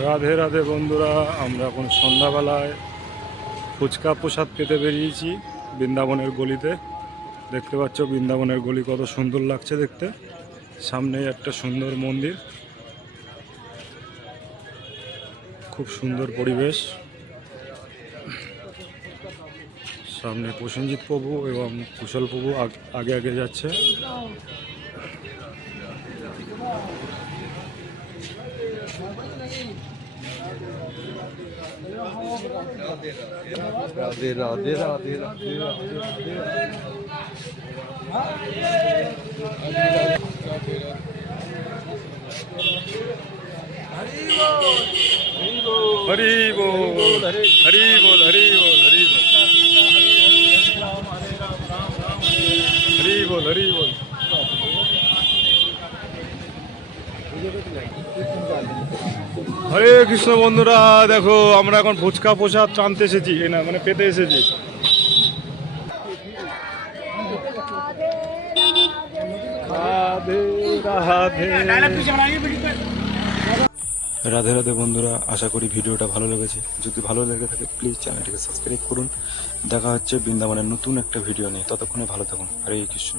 রাধে রাধে বন্ধুরা, আমরা এখন সন্ধ্যাবেলায় ফুচকা প্রসাদ পেতে বেরিয়েছি বৃন্দাবনের গলিতে। দেখতে পাচ্ছ বৃন্দাবনের গলি কত সুন্দর লাগছে দেখতে। সামনে একটা সুন্দর মন্দির, খুব সুন্দর পরিবেশ। সামনে প্রসেনজিৎ প্রভু এবং কুশল প্রভু আগে আগে যাচ্ছে। রাধে রাধে রাধে রাধে রাধে রাধে হরি বল হরি বল হরি বল হরি বল হরি বল হরি বল। হরে কৃষ্ণ বন্ধুরা, দেখো আমরা এখন ফুচকা প্রসাদ টানতে এসেছি, না মানে পেতে এসেছি। রাধে রাধে রাধে রাধে বন্ধুরা, আশা করি ভিডিওটা ভালো লেগেছে। যদি ভালো লেগে থাকে প্লিজ চ্যানেলটিকে সাবস্ক্রাইব করুন। দেখা হচ্ছে বৃন্দাবনের নতুন একটা ভিডিও নিয়ে, ততক্ষণে ভালো থাকুন। হরে কৃষ্ণ।